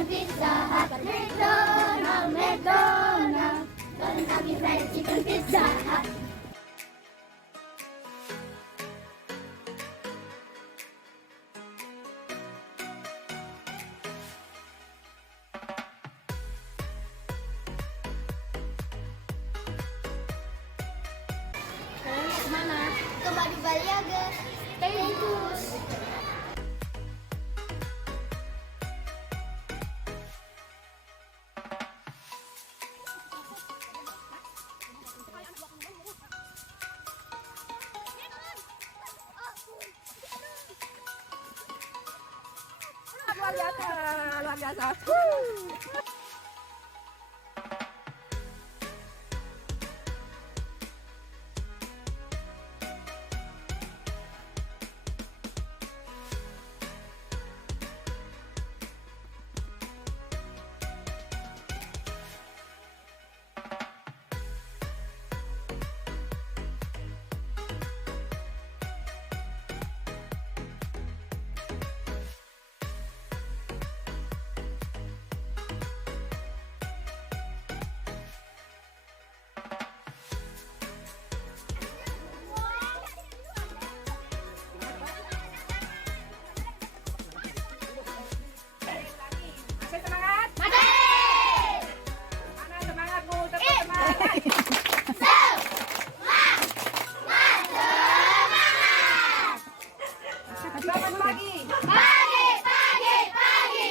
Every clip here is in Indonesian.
Chicken Pizza Hut. McDonald, McDonald, Kentucky Fried Chicken Pizza Hut. Kemana? Ke Bali Baliaga. Bagus. Luar biasa, luar biasa. Masih semangat? Mana semangatmu? Tetap semangat. Selamat pagi. Pagi, pagi, pagi.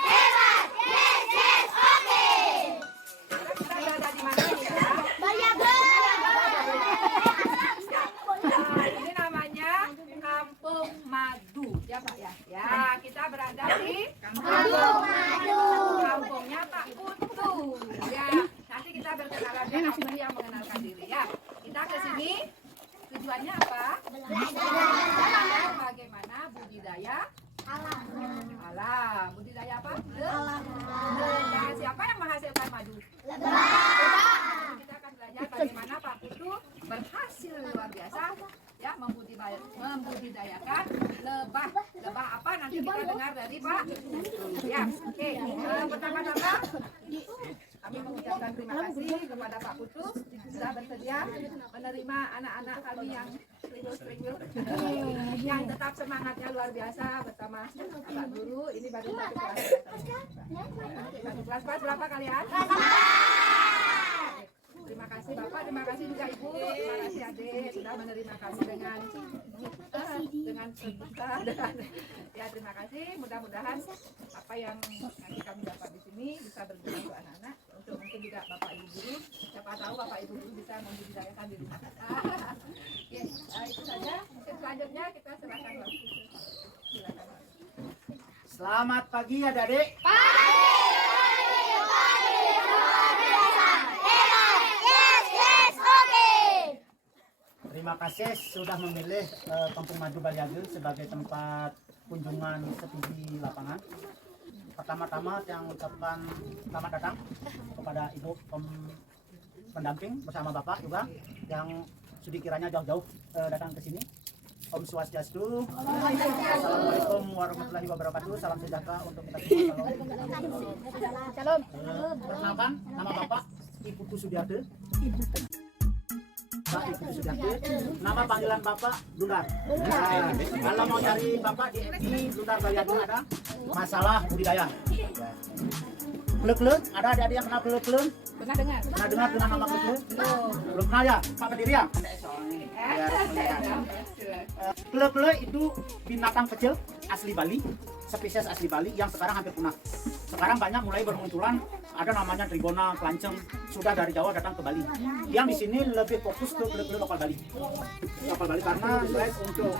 Hebat, hebat. Yes, yes, oke. Kita berada di mana nih ya? Baliaga. Nah, ini namanya Kampung Madu, ya Pak ya. Ya, kita berada di Kampung Madu. kampungnya Pak Putu. Ya, nanti kita berkenalan ya, Abang yang mengenalkan diri ya. Kita ke sini tujuannya apa? Belajar bagaimana budidaya alam. Budidaya apa? Lebah. Siapa yang menghasilkan madu? Kita akan belajar bagaimana Pak Putu berhasil luar biasa ya membudidayakan lebah. Lebah apa nanti kita dengar dari Pak Putu. Ya, oke. Pertama-tama kami mengucapkan terima kasih kepada Pak Putu sudah bersedia menerima anak-anak kami yang spring-spring yang tetap semangatnya luar biasa bersama Pak Guru. Ini baru satu kelas. Satu kelas berapa kalian? Terima kasih Bapak, terima kasih juga Ibu, terima kasih Adik sudah menerima kami dengan terbuka ya terima kasih. Mudah-mudahan apa yang nanti kami dapat di sini bisa berguna untuk anak-anak, untuk mungkin juga Bapak Ibu guru. Siapa tahu Bapak Ibu guru bisa membudidayakan di rumah. Ya, itu saja. Mungkin selanjutnya kita silakan Bapak. Silakan. Selamat pagi adik-adik. Terima kasih sudah memilih Kampung Madu Baliaga sebagai tempat kunjungan studi lapangan. Pertama-tama saya mengucapkan selamat datang kepada Ibu pendamping bersama Bapak juga yang sudi kiranya jauh-jauh datang ke sini. Om Swastiastu. Assalamualaikum warahmatullahi wabarakatuh. Salam sejahtera untuk kita semua. Shalom. Perkenalkan, nama Bapak Ibu Sudiarte. Pak Ibu Sudiarte. Nama panggilan Bapak Dudar. Kalau mau cari Bapak di FB Dudar Baliaga ada masalah budidaya. Klek-klek, ada adik-adik yang kenal klek-klek? Pernah dengar? Pernah dengar dengan nama klek-klek? Belum pernah ya? Pak Berdiri ya? Klek-klek itu binatang kecil asli Bali, spesies asli Bali yang sekarang hampir punah. Sekarang banyak mulai bermunculan, ada namanya Trigona, Kelanceng, sudah dari Jawa datang ke Bali. Yang di sini lebih fokus ke klek-klek lokal Bali. Lokal Bali karena selain untuk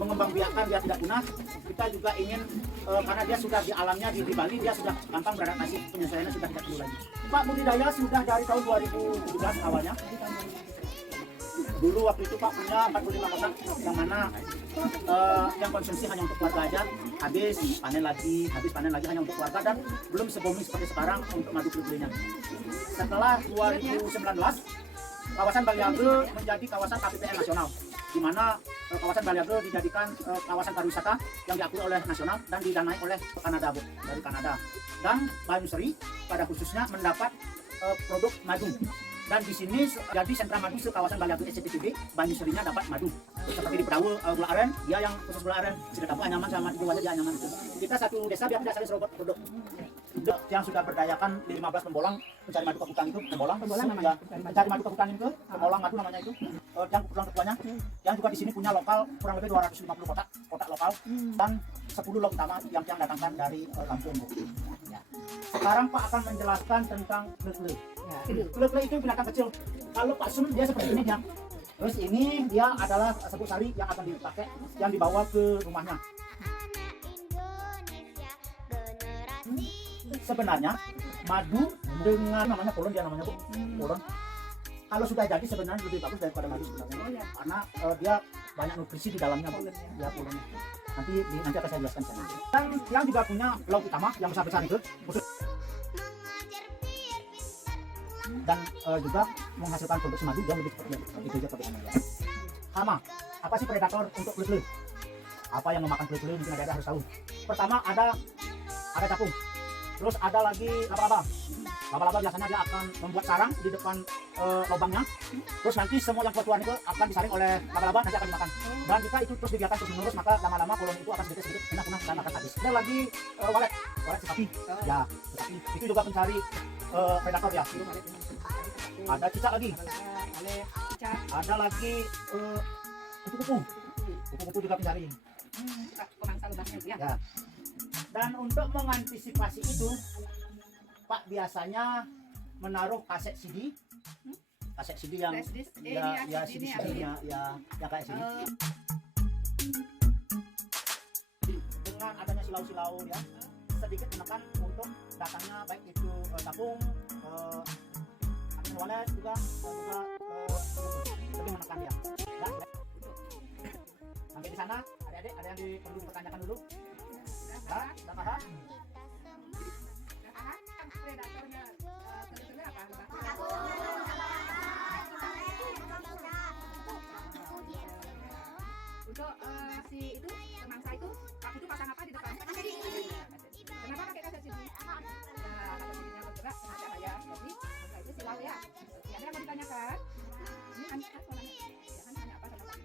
mengembangbiakkan dia tidak punah, kita juga ingin karena dia sudah di alamnya di Bali, dia sudah gampang beradaptasi, penyesuaiannya sudah tidak perlu lagi. Pak budidaya sudah dari tahun 2017 awalnya. Dulu waktu itu Pak punya 45 kotak yang mana yang konsumsi hanya untuk keluarga aja, habis panen lagi hanya untuk keluarga dan belum se-booming seperti sekarang untuk madu beli-belinya. Setelah 2019 kawasan Baliaga menjadi kawasan KPPN nasional, di mana kawasan Baliage dijadikan kawasan pariwisata yang diakui oleh nasional dan didanai oleh Kanada, Bu, dari Kanada. Dan Banyuwangi pada khususnya mendapat produk madu. Dan di sini jadi sentra madu kawasan Baliage SCTB, Banyuwangi-nya dapat madu. Seperti di Perahu gula aren, dia yang khusus gula aren. Sudah kamu Anyaman sama di Waja dia Anyaman itu. Kita satu desa biar tidak saling serobot produk. Yang sudah berdayakan di 15 Tembolang mencari madu ke hutan itu, Tembolang namanya. Mencari madu ke hutan itu, Tembolang madu namanya itu. Yang kebetulan ketuanya, yang juga di sini punya lokal kurang lebih 250 kotak lokal dan 10 lot utama yang datangkan dari Lampung. Ya. Sekarang Pak akan menjelaskan tentang klek-klek. Klek-klek itu binatang kecil. Kalau Pak Sun dia seperti ini dia. Terus ini dia adalah sebut sari yang akan dipakai, yang dibawa ke rumahnya. Sebenarnya madu dengan namanya polon, dia namanya Bu, polon. Kalau sudah jadi sebenarnya lebih bagus daripada madu sebenarnya, karena dia banyak nutrisi di dalamnya, Bu. Ya polonnya. Nanti akan saya jelaskan sana. Dan yang juga punya laut utama yang besar-besar itu, khusus dan juga menghasilkan produksi madu yang lebih cepat itu aja perbedaannya. Hama, apa sih predator untuk klek-klek? Apa yang memakan klek-klek mungkin ada harus tahu. Pertama ada capung. Terus ada lagi laba-laba. Laba-laba biasanya dia akan membuat sarang di depan lubangnya. Terus nanti semua yang keluar itu akan disaring oleh laba-laba, nanti akan dimakan. Dan jika itu terus dibiarkan terus menerus, maka lama-lama koloni itu akan sedikit-sedikit punah dan akan habis. Ada lagi walet sapi. Ya, sapi. Itu juga pencari predator ya. Ada cicak lagi. Ada lagi kupu-kupu juga pencari. Pemangsa lubangnya ya. Ya. Dan untuk mengantisipasi itu, Pak biasanya menaruh kaset CD yang CD-nya ya kayak sini. Dengan adanya silau-silau ya, sedikit menekan untuk datangnya baik itu capung, walet juga lebih menekan ya. Sampai di sana, adik-adik ada yang perlu dipertanyakan dulu? Sudah paham? Predatornya klek-klek apa? Untuk si itu pemangsa itu, aku tuh pasang apa di depan? Kenapa pakai kaset sini? Kalau sininya bergerak, sengaja ya. Jadi itu silau ya. Ada yang mau ditanyakan? Ini kan tanya apa sama Pak?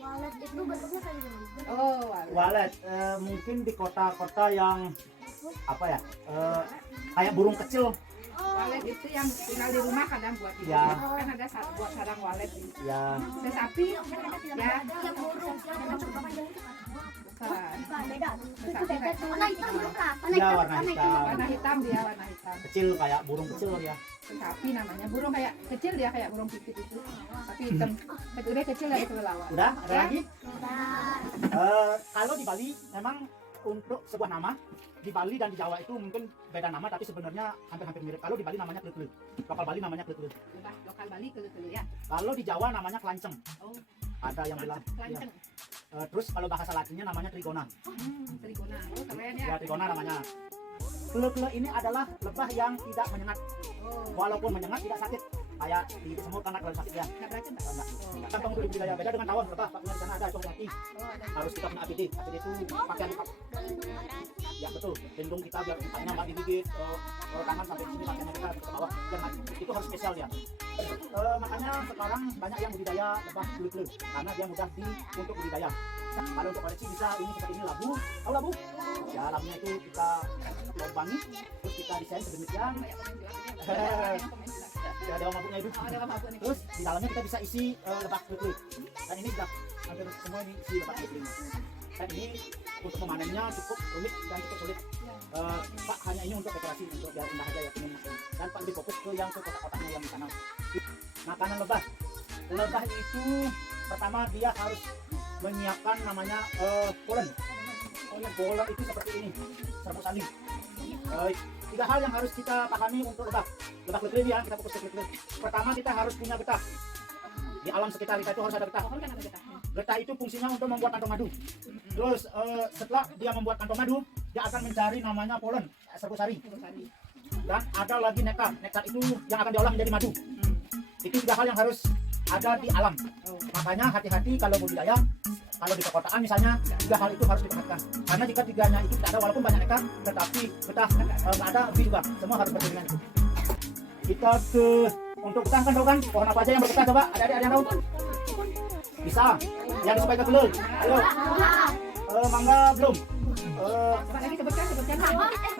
Walet itu bentuknya kayak gini. Oh, Walet mungkin di kota-kota yang apa ya? Kayak burung kecil. walet itu yang tinggal di rumah kadang buat itu. Ya. Kan ada buat sarang walet. Ya. Sapi ya. Yang burung Bukan. beda. Itu beda. Warna hitam bukan? Ya, warna hitam. Warna hitam dia, warna hitam. Kecil kayak burung kecil ya. Sapi namanya. Burung kayak kecil dia kayak burung pipit itu. Tapi hitam. Udah kecil dari kelelawar. Udah, ada Ya. lagi? Kalau di Bali memang untuk sebuah nama di Bali dan di Jawa itu mungkin beda nama tapi sebenarnya hampir-hampir mirip. Kalau di Bali namanya klek-klek. Lokal Bali namanya klek-klek. Lokal Bali kelele ya. Kalau di Jawa namanya kelanceng. Oh, Ada yang bilang. Ya. kelanceng. Terus kalau bahasa Latinnya namanya trigona. Trigona. Oh, keren ya. Ya, trigona namanya. Klek-klek ini adalah lebah yang tidak menyengat. Oh, Walaupun menyengat tidak sakit. Kayak digigit semut karena kalau sakit ya. enggak beracun tak? Enggak. Oh, Kantong itu dibudidaya beda dengan tawon lebah. Pak punya di sana ada hati. oh, ada. Harus kita punya APD. APD itu pakaian lengkap. Ya betul. Lindung kita biar mukanya nggak digigit. Tangan sampai sini pakaiannya kita ke bawah. Dan itu harus spesial ya. Makanya sekarang banyak yang budidaya lebah klek-klek karena dia mudah untuk budidaya. Kalau untuk koleksi bisa ini seperti ini labu. Tahu labu? Ya labunya itu kita lubangi, terus kita desain sedemikian. Ya ada mabuknya itu. Oh, ada mabuk nih. Terus di dalamnya kita bisa isi lebah klek-klek. Dan ini sudah hampir semua ini isi lebah klek-klek. Dan ini untuk memanennya cukup rumit dan cukup sulit. Pak hanya ini untuk dekorasi, untuk biar indah aja ya ingin makan. Dan Pak lebih fokus ke yang ke kotak-kotaknya yang di sana. Makanan lebah. Lebah itu pertama dia harus menyiapkan namanya polen. Polen itu seperti ini, serbuk saling. 3 hal yang harus kita pahami untuk lebah klek-klek ya, kita fokus ke klek-klek. Pertama kita harus punya getah. Di alam sekitar kita itu harus ada getah. Getah itu fungsinya untuk membuat kantong madu. Terus setelah dia membuat kantong madu, dia akan mencari namanya polen, serbuk sari. Dan ada lagi nektar. Nektar itu yang akan diolah menjadi madu. Itu 3 hal yang harus ada di alam. Makanya hati-hati kalau budidaya kalau di perkotaan misalnya 3 hal itu harus diperhatikan. Karena jika 3-nya itu tidak ada, walaupun banyak hektar, tetapi betah nggak ada, lebih juga. Semua harus beriringan itu. Kita ke untuk betah kan tahu kan pohon apa aja yang berbetah, coba adik-adik ada yang tahu? Bisa. Yang disukai ke belum? Ayo. Mangga belum? Coba lagi sebutkan.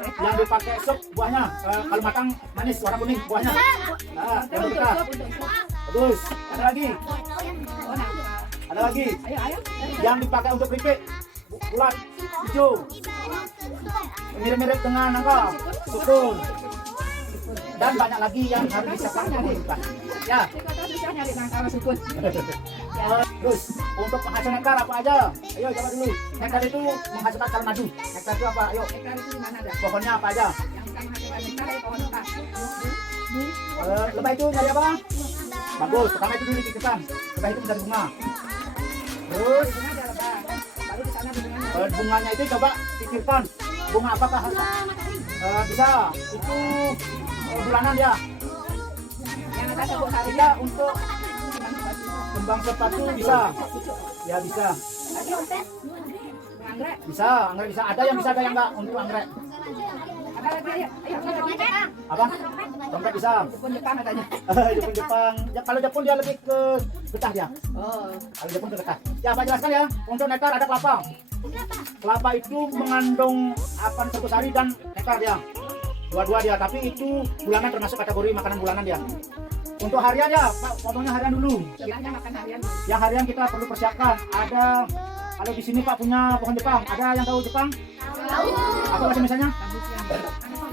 Yang dipakai sup buahnya, kalau matang manis warna kuning buahnya. Nah, yang berbetah. Bagus. Ada lagi? Oh, nah. Ada lagi? Ayo. Yang dipakai untuk keripik bulat hijau, mirip-mirip dengan nangka sukun, dan banyak lagi yang harus disiapkan untuk berbuka. Ya. Kita bisa nyari nangka sukun. Terus untuk penghasil nektar apa aja? Ayo coba dulu. Nektar itu menghasilkan kalem madu. Nektar itu apa? Ayo. Nektar itu di mana ada? Pohonnya apa aja? Yang bisa menghasilkan nektar dari pohon apa? Lebah itu nyari apa? Bagus. Pertama itu dulu dipikirkan. Lebah itu mencari bunga. Terus Bunga ada lebah. Baru di sana bunganya. bunganya itu coba pikirkan. Bunga apakah bisa? Itu bulanan ya. Yang ada sebut hari Tidak untuk kembang sepatu bisa. Ya bisa. anggrek. Bisa, anggrek bisa. Ada yang bisa, ada yang enggak untuk anggrek. Ada lagi ayo. Apa? Dompet bisa. Jepun Jepang katanya. Jepun Jepang. Ya, kalau Jepun dia lebih ke getah dia. Oh. Kalau Jepun ke getah. Ya, Pak jelaskan ya. Untuk nektar ada kelapa. Kelapa itu mengandung apa sari dan nektar dia. Dua-dua dia, tapi itu bulanan termasuk kategori makanan bulanan dia. Untuk harian ya, Pak, ngomongnya harian dulu. Contohnya makan harian. Yang harian kita perlu persiapkan. Ada kalau di sini Pak punya pohon Jepang. Ada yang tahu Jepang? Tahu. Apa bahasa misalnya?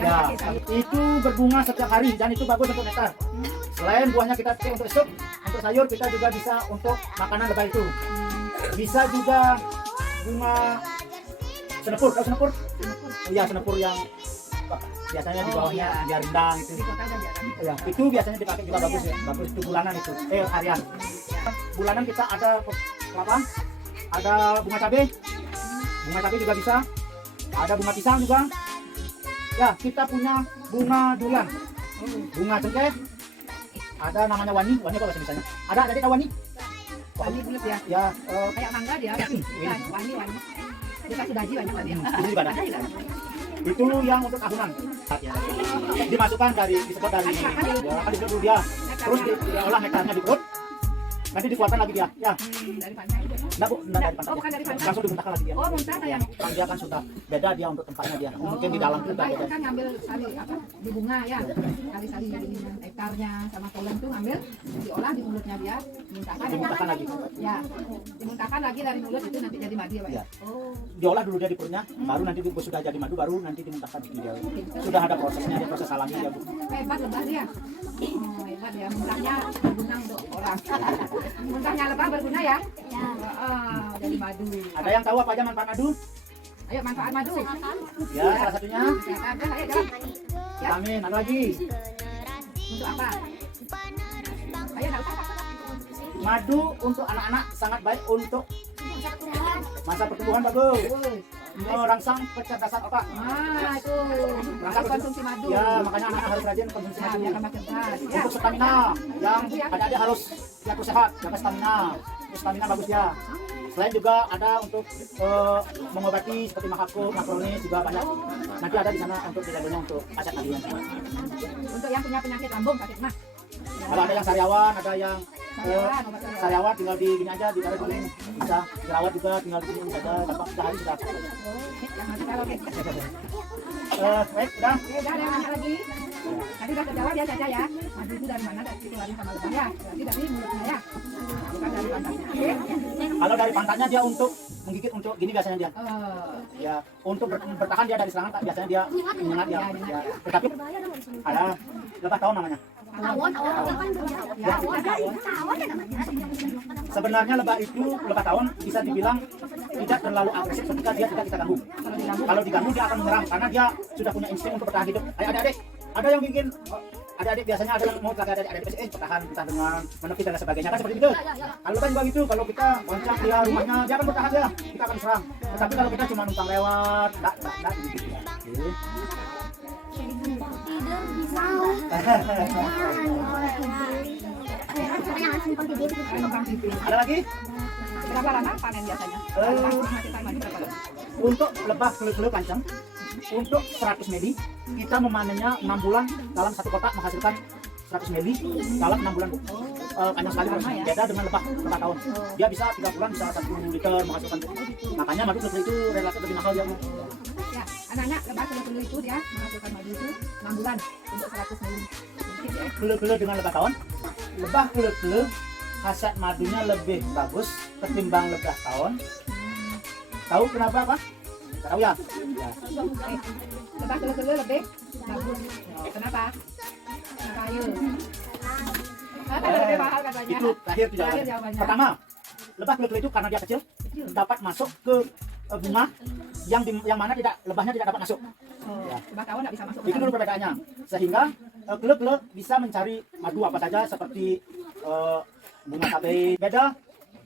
Ya, itu berbunga setiap hari dan itu bagus untuk nektar. Selain buahnya kita pakai untuk sup, untuk sayur kita juga bisa untuk makanan lebah itu. Bisa juga bunga senepur, tahu senepur? Iya, senepur yang biasanya di bawahnya biar rendang itu. Ya, itu biasanya dipakai juga bagus ya. Bagus itu bulanan itu. Harian. Bulanan kita ada kelapa, ada bunga cabai. Bunga cabai juga bisa. Ada bunga pisang juga. Ya, kita punya bunga durian, bunga cengkeh, ada namanya wani apa bahasa misalnya? Ada tahu wani? Wani bulat ya. Ya, Kayak mangga dia. Bukan, wani. Dia kasih daji banyak tadi. ini juga ada. Itu yang untuk tahunan. Dimasukkan disebut dari ya, kan disebut dulu dia. Terus diolah nektarnya di perut. Nanti dikeluarkan lagi dia. Ya. Dari pantai itu. Enggak, Bu, enggak dari pantai. Oh, bukan dari pantai. Langsung dimuntahkan lagi dia. Oh, muntah sayang. Kan dia kan sudah beda dia untuk tempatnya dia. Mungkin di dalam itu Lebah beda. itu kan ngambil sari apa di bunga ya, sari-sari nektarnya sama polen tuh ngambil, diolah di mulutnya dia, Dimuntahkan lagi. Ya, dimuntahkan lagi dari mulut itu nanti jadi madu ya Pak. Ya. Oh, Diolah dulu dia di perutnya, baru nanti sudah jadi madu, baru nanti dimuntahkan di dia. Sudah ada prosesnya, dia proses alami ya Bu. hebat lebah dia. Oh, hebat ya, muntahnya berguna untuk orang. Muntahnya lebah berguna ya. Jadi madu. Ada yang tahu apa aja manfaat madu? Ayo manfaat madu. Ya, salah satunya Ada ayo jawab. vitamin. Ada lagi Untuk apa? Ayo enggak usah. madu untuk anak-anak sangat baik untuk masa pertumbuhan bagus. Merangsang kecerdasan otak. Itu. Harus konsumsi madu. Ya, makanya anak-anak harus rajin konsumsi Ya, madu. biar tambah cerdas. Ya. Untuk stamina, yang adik-adik harus diatur sehat, jaga stamina. Untuk stamina bagus ya. Selain juga ada untuk mengobati seperti makronis juga banyak. Nanti ada di sana untuk dilakukannya untuk aset kalian. Untuk yang punya penyakit lambung sakit mah. Kalau ada yang sariawan, ada yang Sariawan, obat sariawan. sariawan tinggal di gini aja, di daerah sini bisa dirawat juga, tinggal di sini saja, gampang sehari sudah. Yang nanti kalau Baik, udah. udah ada yang nanya lagi. Tadi udah terjawab ya Caca ya. Madu itu dari mana? Dari keluarin sama lebah ya. Berarti dari mulutnya ya. Bukan dari pantatnya. Oke. Kalau dari pantatnya dia untuk menggigit untuk gini biasanya dia. Ya, untuk bertahan dia dari serangan biasanya dia menyengat dia. Ya. Tetapi ada lebah tawon namanya. Tawon. Ya. Sebenarnya lebah tawon bisa dibilang tidak terlalu agresif ketika dia tidak kita ganggu. Kalau diganggu dia akan menyerang karena dia sudah punya insting untuk bertahan hidup. Adik-adik, ada yang bikin adik-adik biasanya ada yang mau adik-adik bertahan entah dengan menepis dan sebagainya kan seperti itu. Kalau lebah juga gitu, kalau kita loncat dia rumahnya dia akan bertahan ya, kita akan serang. Tetapi kalau kita cuma numpang lewat, enggak gitu ya. Ada lagi? Berapa lama panen biasanya? Pas menghasilkan madu berapa lama? Untuk lebah keleu-keleu kancing, untuk 100 mili, kita memanennya 6 bulan dalam satu kotak menghasilkan 100 mili dalam 6 bulan. Panjang sekali prosesnya. ya? Beda dengan lebah tahun. Dia bisa 3 bulan bisa 1 liter menghasilkan. Makanya madu keleu itu relatif lebih mahal dia. Bu. Ya, anak-anak lebah keleu itu dia menghasilkan madu itu 6 bulan untuk 100 mili. Mungkin ya. Keleu-keleu dengan lebah tahun, lebah keleu-keleu hasil madunya lebih bagus ketimbang lebah tahun. Tahu kenapa apa? Nggak tahu ya? Ya. Lebah keleu lebih bagus. Kenapa? Kenapa ayo? Kenapa lebih mahal katanya? Itu terakhir Terakhir jawabannya. jawabannya. Pertama, lebah keleu itu karena dia kecil dapat masuk ke bunga yang mana lebahnya tidak dapat masuk. Oh, Ya. lebah tahun nggak bisa masuk. ke Itu dulu dalam. perbedaannya. Sehingga keleu bisa mencari madu apa saja seperti bunga cabai. Beda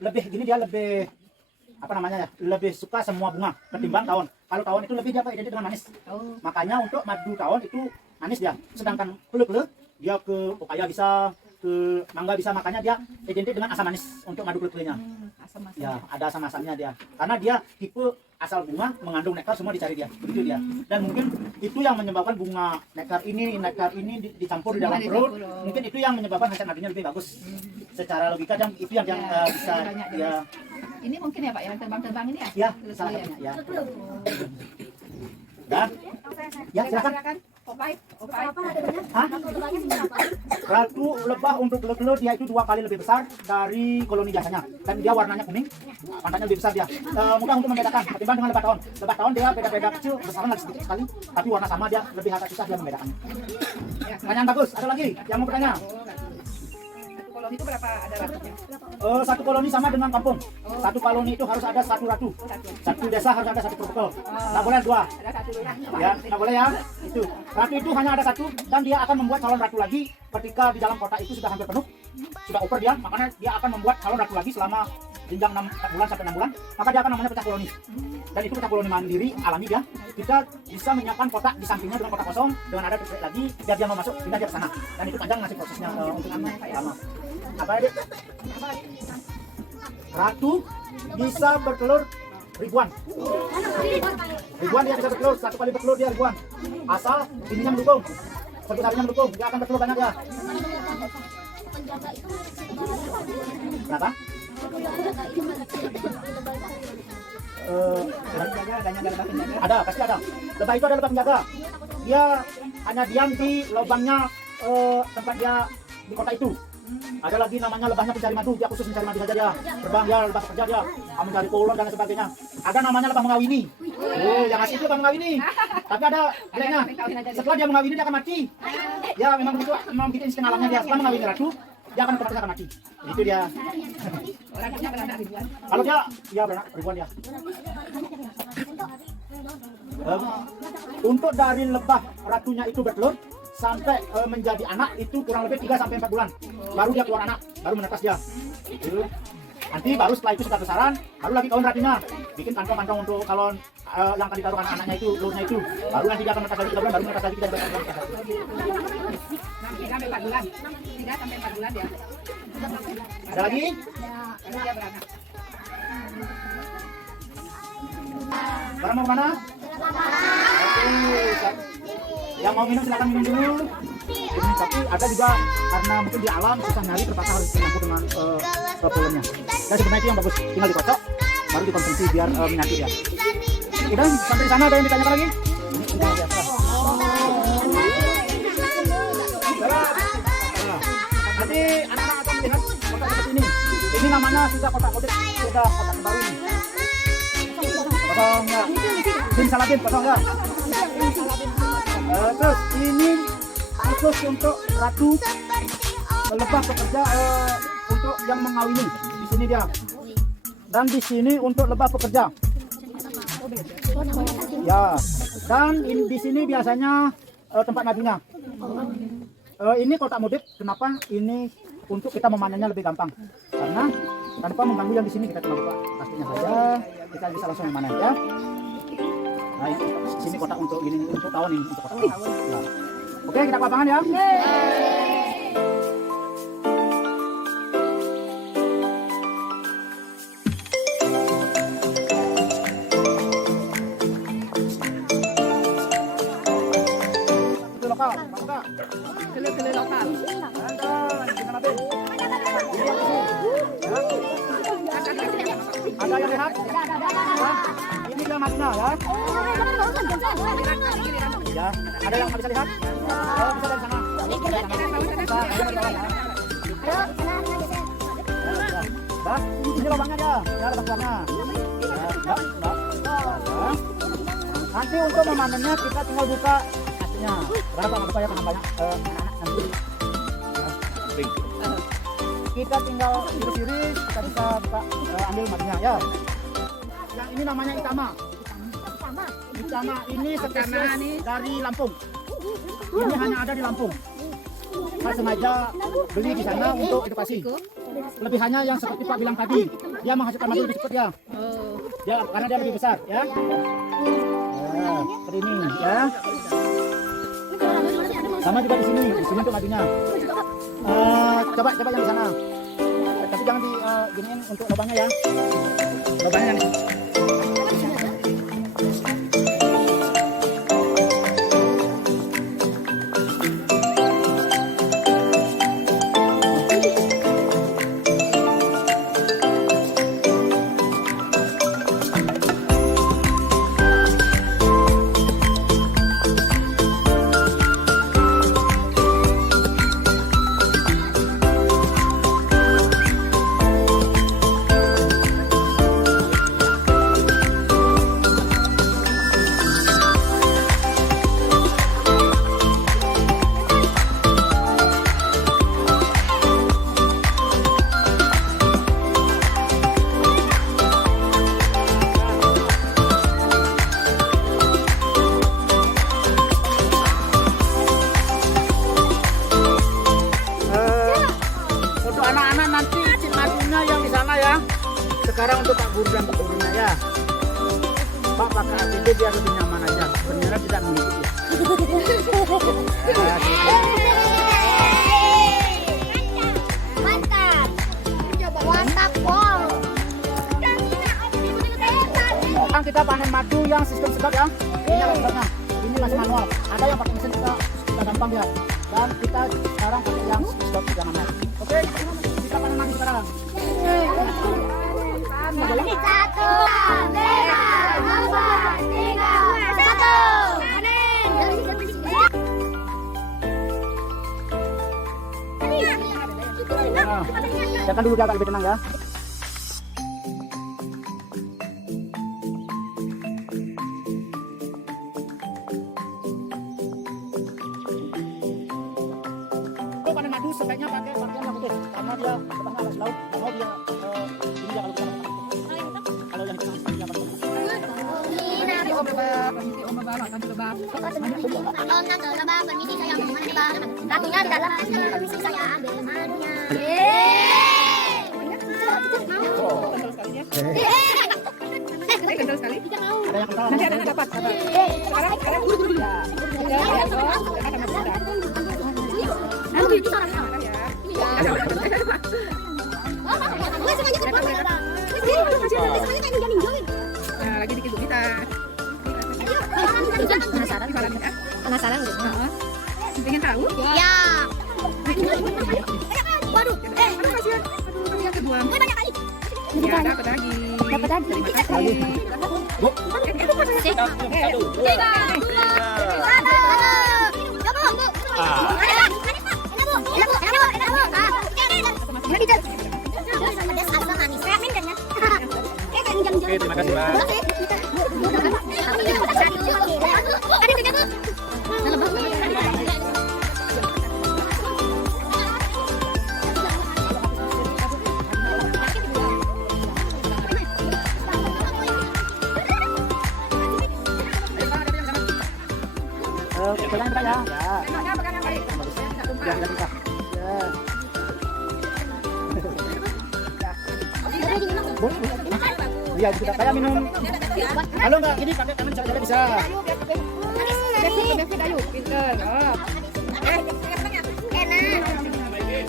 lebih gini dia lebih apa namanya ya? Lebih suka semua bunga ketimbang tahun. Kalau tahun itu lebih dia identik dengan manis. Oh, Makanya untuk madu tahun itu manis dia. Sedangkan keleu dia ke pepaya bisa, ke mangga bisa, makanya dia identik dengan asam manis untuk madu keleu-keleunya. asam-asam. Ya, ada asam-asamnya dia. Karena dia tipe asal bunga mengandung nektar semua dicari dia. Begitu dia. Dan mungkin itu yang menyebabkan bunga nektar ini dicampur di dalam Semua perut. dicampur, oh. Mungkin itu yang menyebabkan hasil madunya lebih bagus. Secara logika dan itu yang Ya, bisa banyak ya jenis. Ini mungkin ya Pak yang terbang-terbang ini ya? ya Keleu-keleu salah ya? satunya ya. Dan ya silakan. Opai. Hah? Ratu lebah untuk keleu dia itu 2 kali lebih besar dari koloni biasanya, dan dia warnanya kuning, pantatnya lebih besar dia. Mudah untuk membedakan ketimbang dengan lebah tahun. Lebah tahun dia beda-beda kecil, besarnya lagi sedikit sekali, tapi warna sama dia lebih agak susah dia membedakannya. Ya. Pertanyaan bagus. Ada lagi yang mau bertanya? Satu koloni itu berapa ada ratunya? Satu koloni sama dengan kampung. Satu koloni itu harus ada 1 ratu. Satu. Satu desa harus ada 1 protokol. Nggak boleh 2. Ada satu lurah. Ya, nggak boleh ya. Itu ratu itu hanya ada 1 dan dia akan membuat calon ratu lagi ketika di dalam kota itu sudah hampir penuh, sudah over dia, makanya dia akan membuat calon ratu lagi selama jenjang 4 bulan sampai 6 bulan, maka dia akan namanya pecah koloni. Dan itu pecah koloni mandiri alami dia. Kita bisa menyiapkan kotak di sampingnya dengan kotak kosong dengan ada titik lagi biar dia mau masuk pindah dia ke sana. Dan itu panjang ngasih prosesnya untuk lama. Apa ya, Dik? Ratu bisa bertelur ribuan. Ribuan dia bisa bertelur, 1 kali bertelur dia ribuan. Asal ininya mendukung, sebut harinya mendukung, dia akan bertelur banyak ya. Kenapa? Ada, pasti ada. Lebah itu ada lebah penjaga. Dia hanya diam di lubangnya tempat dia di kota itu. Ada lagi namanya lebahnya pencari madu, dia khusus mencari madu saja dia. Terbang dia, lebah pekerja dia, mencari kolon dan sebagainya. Ada namanya lebah mengawini. Oh, yang asli itu lebah mengawini. Tapi ada jeleknya. Setelah dia mengawini dia akan mati. Ya memang begitu insting alamnya dia. Setelah mengawini ratu, dia akan otomatis akan mati. Itu dia. Ratunya beranak ribuan. Kalau dia beranak ribuan dia. Untuk dari lebah ratunya itu bertelur sampai menjadi anak itu kurang lebih 3 sampai 4 bulan. Baru dia keluar anak, baru menetas dia. Gitu. Nanti baru setelah itu sudah besaran, baru lagi kawin ratunya. Bikin kantong-kantong untuk kalau yang akan ditaruh anak-anaknya itu, telurnya itu. Baru nanti dia akan menetas lagi 3 bulan, baru menetas lagi 3 bulan. 3 sampai 4 bulan. 3 sampai 4 bulan ya. Ada lagi? Baru dia beranak. Sekarang mau kemana? Oke, yang mau minum silakan minum dulu. Ini tapi ada juga karena mungkin di alam susah nyari terpaksa harus dicampur dengan polonnya. Dan sebenarnya itu yang bagus, tinggal dikocok baru dikonsumsi biar menyatu dia. Udah sampai di sana ada yang ditanyakan lagi? Ini udah biasa. Nanti anak-anak akan melihat kotak seperti ini. Ini namanya sudah kotak kodek, sudah kotak baru ini. Kosong ya. Bin salabin kosong ya. Terus ini khusus untuk ratu lebah pekerja untuk yang mengawini. Di sini dia. Dan di sini untuk lebah pekerja. Ya. Dan di sini biasanya tempat madunya. Ini kotak modif. Kenapa? Ini untuk kita memanennya lebih gampang. Karena tanpa mengganggu yang di sini kita cuma buka pastinya saja. Kita bisa langsung memanen ya. Nah, sini kotak untuk ini untuk tahun ini untuk kotak. Ya. Oke, kita ke lapangan ya. Ada yang lihat? Ya. Ini dia madunya ya. Ya, ada yang bisa lihat? Oh, bisa dari sana. Bisa, ada di bawah ya. Dah, ini lubangnya dia. Ya, lubang keluarnya. Ya, dah. Ya. Nanti untuk memanennya kita tinggal buka aslinya. Berapa nggak ya karena banyak anak-anak nanti. Ya. Kita tinggal iris-iris, kita bisa buka, ambil madunya ya. Yang ini namanya itama. Itama ini spesies dari Lampung. Ini hanya ada di Lampung. Saya sengaja beli di sana untuk edukasi. Lebihannya yang seperti Pak bilang tadi, dia menghasilkan madu lebih cepat ya. Dia karena dia lebih besar ya. Ya, seperti ini ya. Sama juga di sini untuk madunya. Coba yang di sana. Tapi jangan diginiin untuk lubangnya ya. Lubangnya nih. Sekarang untuk Pak Guru dan Pak Gurunya ya. Pak pakai APD biar lebih nyaman aja. Sebenarnya tidak mengikuti. Mantap. Mantap pol. Sekarang kita panen madu yang sistem sedot ya. Ini sebabnya. Ini masih manual. Ada yang pakai mesin kita gampang ya. Dan kita sekarang pakai yang sedot juga manual. Oke, kita panen madu sekarang. Satu, merah, dua, tiga, satu, Siapkan dulu agak lebih tenang ya. Kalau panen madu sebaiknya pakai pakaian yang putih karena dia petangnya agak laut. Kalau dia ini dia kalau yang kita Satunya di dalam, permisi saya ambil madunya. Kendal sekali. ada yang kita Nanti ada yang dapat. Sekarang buru-buru. Itu sarangnya. Nah, lagi dikit kita. Penasaran gitu? Pengen tahu? Ya. Waduh, Kasihan. Yang kedua. banyak kali. Ya, dapat lagi. Dapat lagi. Terima kasih. Tiga, dua, satu. Coba, Bu. Ada, Pak. Ada, Bu. Ini bisa. Pedas asam manis. Saya minum ya. Oke, terima kasih, Pak. Pegang kita ya. Enaknya pegang yang baik. Ya, kita bisa. Ya. Boleh. Iya, kita kayak minum. Halo enggak? Ini pakai tangan cara bisa. David, ayo, pinter. Oh. Enak.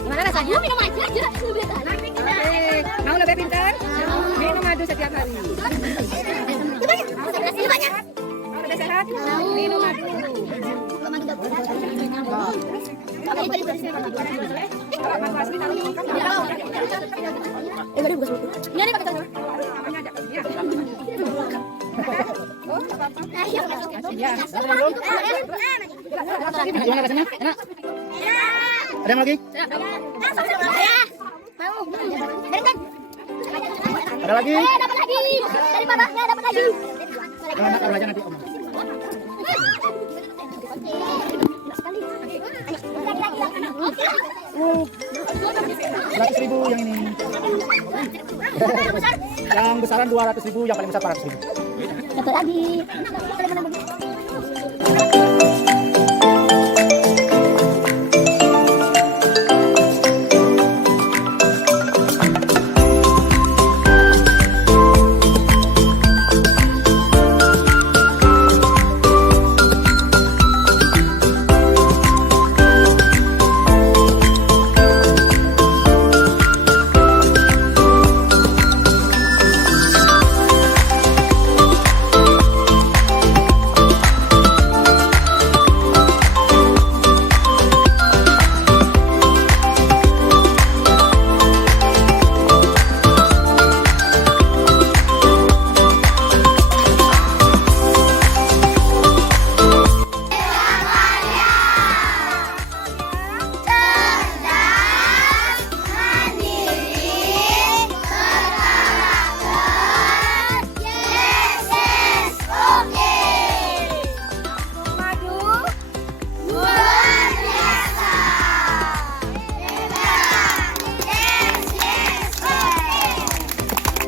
Gimana rasanya? Minum aja. Mau lebih pinter? Minum madu setiap hari. Banyak. Mau lebih sehat? Minum madu. Kalau madu asli taruh di kulkas. Ya. Gimana rasanya? Enak? Ada yang lagi? Ada lagi? Dapat lagi. Dari babaknya dapat lagi. Enak aja nanti om. Rp100.000 yang ini. Yang besaran 200.000, yang paling besar 400.000. Dapat lagi.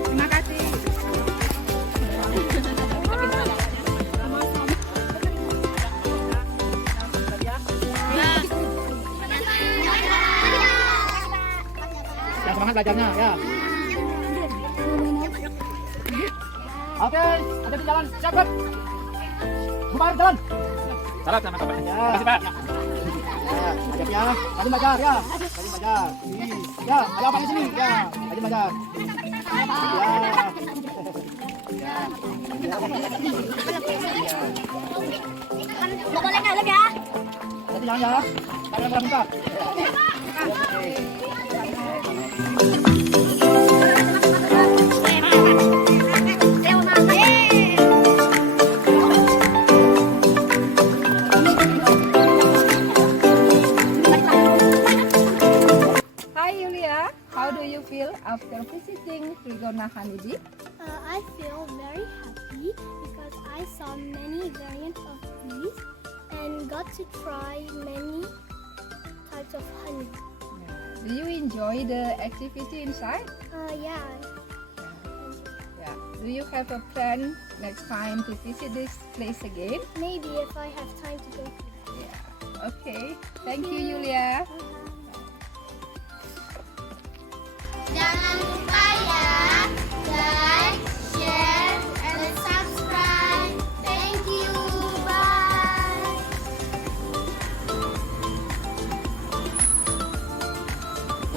Terima kasih. Yang semangat belajarnya ya. Oke, ada di jalan. Siap, Pak. Bubar jalan. Salam sama Bapak. Ya. Terima kasih, Pak. Ya, ajak ya. Rajin belajar ya. Rajin belajar. Ya, ayo apa di sini? Ya, rajin belajar. Ya. Nggak boleh ngalem ya. Nanti jangan ya. Kalian boleh minta. Hi Yulia, how do you feel after visiting Trigona Honeydew? I feel very happy because I saw many variants of bees and got to try many types of honey. Do you enjoy the activity inside? Yeah. Yeah. Do you have a plan next time to visit this place again? Maybe if I have time to go. Yeah. Okay. Thank you Yulia. Jangan lupa ya.